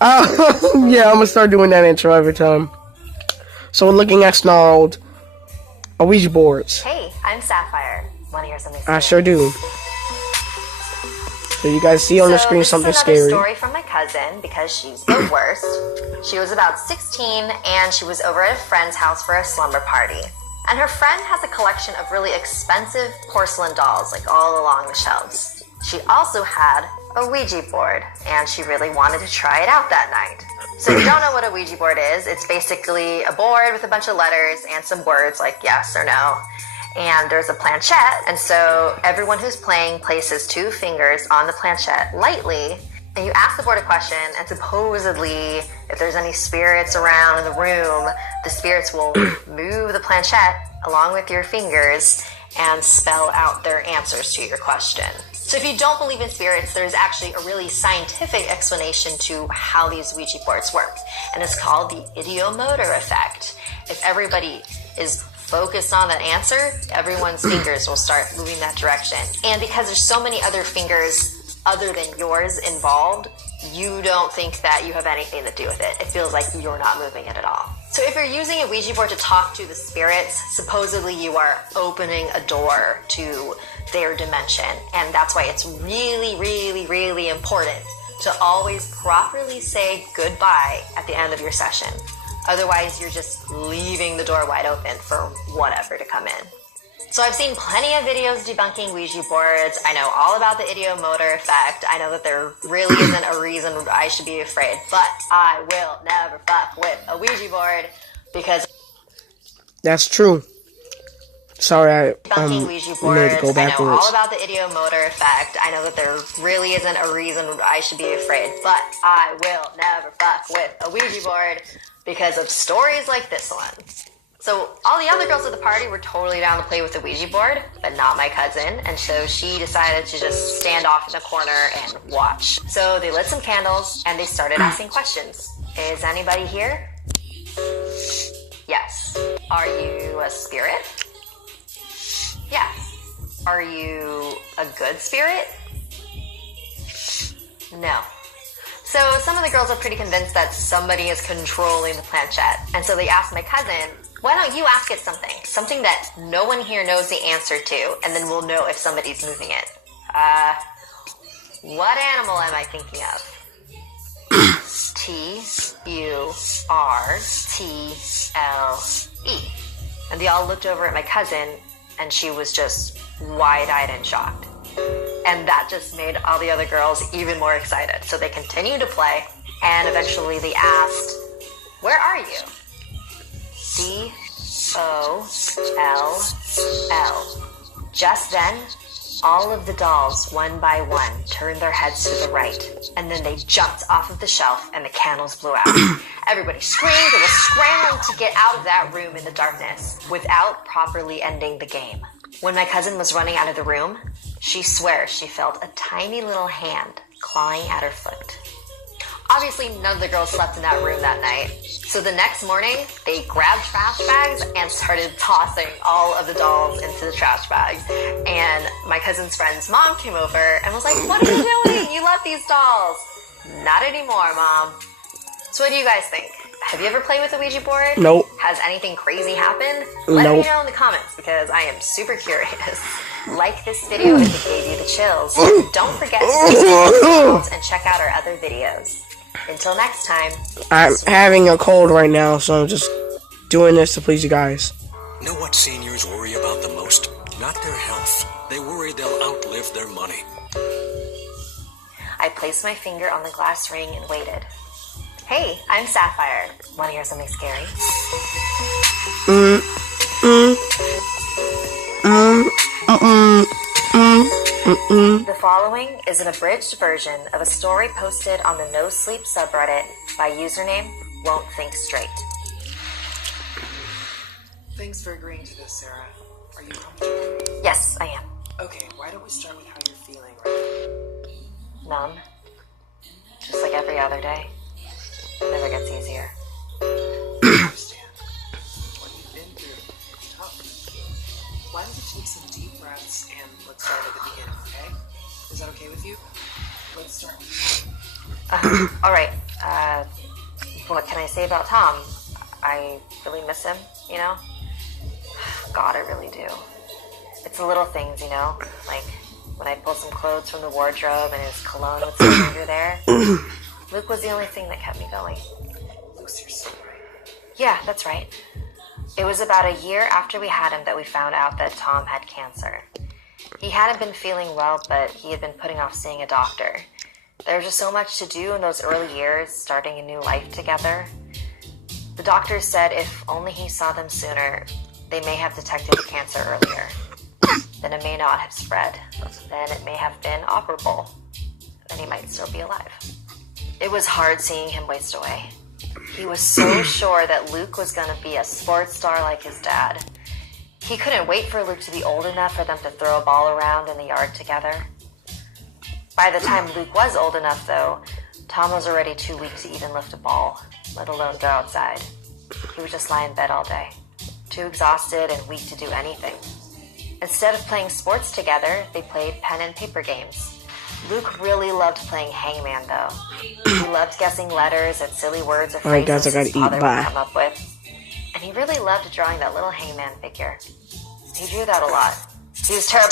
Yeah, I'm gonna start doing that intro every time. So we're looking at Snarled Ouija boards. Hey, I'm Sapphire. Want to hear something scary? I sure do. So you guys see on the screen something scary. This is another story from my cousin because she's the worst. She was about 16 and she was over at a friend's house for a slumber party. And her friend has a collection of really expensive porcelain dolls, like all along the shelves. She also had a Ouija board, and she really wanted to try it out that night. So if you don't know what a Ouija board is, it's basically a board with a bunch of letters and some words like yes or no. And there's a planchette, and so everyone who's playing places 2 fingers on the planchette lightly, and you ask the board a question, and supposedly if there's any spirits around in the room, the spirits will move the planchette along with your fingers and spell out their answers to your question. So if you don't believe in spirits, there's actually a really scientific explanation to how these Ouija boards work, and it's called the ideomotor effect. If everybody is focused on that answer, everyone's fingers will start moving that direction. And because there's so many other fingers other than yours involved, you don't think that you have anything to do with it. It feels like you're not moving it at all. So if you're using a Ouija board to talk to the spirits, supposedly you are opening a door to their dimension. And that's why it's really, really, really important to always properly say goodbye at the end of your session. Otherwise, you're just leaving the door wide open for whatever to come in. So I've seen plenty of videos debunking Ouija boards. I know all about the ideomotor effect. I know that there really isn't a reason I should be afraid, but I will never fuck with a Ouija board because... That's true. Sorry, I Ouija boards. made it go backwards. I know all about the ideomotor effect. I know that there really isn't a reason I should be afraid, but I will never fuck with a Ouija board because of stories like this one. So all the other girls at the party were totally down to play with the Ouija board, but not my cousin, and so she decided to just stand off in the corner and watch. So they lit some candles, and they started asking questions. Is anybody here? Yes. Are you a spirit? Yes. Are you a good spirit? No. So some of the girls are pretty convinced that somebody is controlling the planchette. And so they asked my cousin, why don't you ask it something that no one here knows the answer to, and then we'll know if somebody's moving it. What animal am I thinking of? Turtle. And they all looked over at my cousin, and she was just wide-eyed and shocked. And that just made all the other girls even more excited. So they continued to play, and eventually they asked, where are you? D-O-L-L. Just then, all of the dolls, one by one, turned their heads to the right, and then they jumped off of the shelf and the candles blew out. Everybody screamed and was scrambling to get out of that room in the darkness without properly ending the game. When my cousin was running out of the room, she swears she felt a tiny little hand clawing at her foot. Obviously, none of the girls slept in that room that night. So the next morning, they grabbed trash bags and started tossing all of the dolls into the trash bags. And my cousin's friend's mom came over and was like, what are you doing? You left these dolls. Not anymore, Mom. So what do you guys think? Have you ever played with a Ouija board? Nope. Has anything crazy happened? Let me know in the comments because I am super curious. Like this video if it gave you the chills. Don't forget to subscribe and check out our other videos. Until next time. I'm having a cold right now, so I'm just doing this to please you guys. Know what seniors worry about the most? Not their health. They worry they'll outlive their money. I placed my finger on the glass ring and waited. Hey, I'm Sapphire. Want to hear something scary? The following is an abridged version of a story posted on the No Sleep subreddit by username Won't Think Straight. Thanks for agreeing to this, Sarah. Are you comfortable? Yes, I am. Okay, why don't we start with how you're feeling right now? Numb. Just like every other day. It never gets easier. I understand. What you've been through is tough. Why don't you take some deep breaths and let's start at the beginning, okay? Is that okay with you? Let's start with Alright, what can I say about Tom? I really miss him, you know? God, I really do. It's the little things, you know? Like, when I pull some clothes from the wardrobe and his cologne would smell under there. Luke was the only thing that kept me going. Luke's your son, right? Yeah, that's right. It was about a year after we had him that we found out that Tom had cancer. He hadn't been feeling well, but he had been putting off seeing a doctor. There was just so much to do in those early years, starting a new life together. The doctors said if only he saw them sooner, they may have detected the cancer earlier. Then it may not have spread. Then it may have been operable. Then he might still be alive. It was hard seeing him waste away. He was so sure that Luke was going to be a sports star like his dad. He couldn't wait for Luke to be old enough for them to throw a ball around in the yard together. By the time Luke was old enough, though, Tom was already too weak to even lift a ball, let alone go outside. He would just lie in bed all day, too exhausted and weak to do anything. Instead of playing sports together, they played pen and paper games. Luke really loved playing hangman, though. He loved guessing letters and silly words or Alright, guys, phrases I his gotta eat. father Bye. would come up with. And he really loved drawing that little hangman figure. He drew that a lot. He was terrible